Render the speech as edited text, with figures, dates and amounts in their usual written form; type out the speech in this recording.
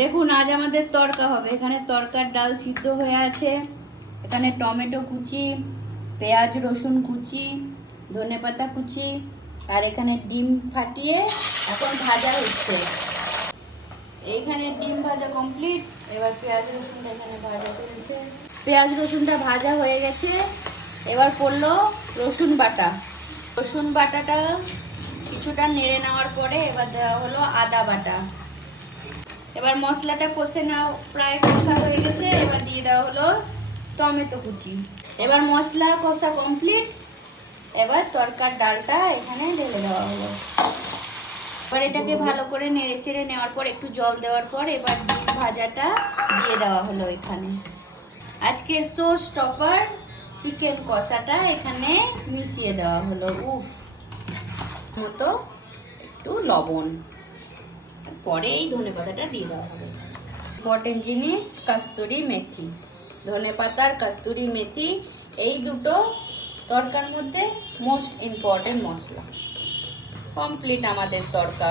দেখুন আজ আমাদের তরকা হবে। এখানে তরকার ডাল সিদ্ধ হয়ে আছে, এখানে টমেটো কুচি, পেঁয়াজ রসুন কুচি, ধনেপাতা কুচি, আর এখানে ডিম ফাটিয়ে এখন ভাজা হচ্ছে। এইখানে ডিম ভাজা কমপ্লিট। এবার পেঁয়াজ রসুনটা এখানে ভাজা চলছে। পেঁয়াজ রসুনটা ভাজা হয়ে গেছে। এবার পড়লো রসুন বাটা। রসুন বাটাটা কিছুটা নেড়ে নেওয়ার পরে এবার দেওয়া হলো আদা বাটা। এবার মশলাটা কষে নাও, প্রায় কষা হয়ে গেছে। এবার দিয়ে দেওয়া হলো টমেটো কুচি। এবার মশলা কষা কমপ্লিট। এবার তরকার ডালটা এখানে ঢেলে দেওয়া হলো। এবার এটাকে ভালো করে নেড়ে চেড়ে নেওয়ার পর একটু জল দেওয়ার পর এবার ডিম ভাজাটা দিয়ে দেওয়া হলো এখানে। আজকে শো স্টপার চিকেন কষাটা এখানে মিশিয়ে দেওয়া হলো। উফ মতো একটু লবণ, পরে এই ধনেপাতাটা দিয়ে দেওয়া হবে। ইম্পর্টেন্ট জিনিস কস্তুরি মেথি, ধনেপাতা আর কস্তুরি মেথি, এই দুটো তরকার মধ্যে মোস্ট ইম্পর্টেন্ট মশলা। কমপ্লিট আমাদের তরকা।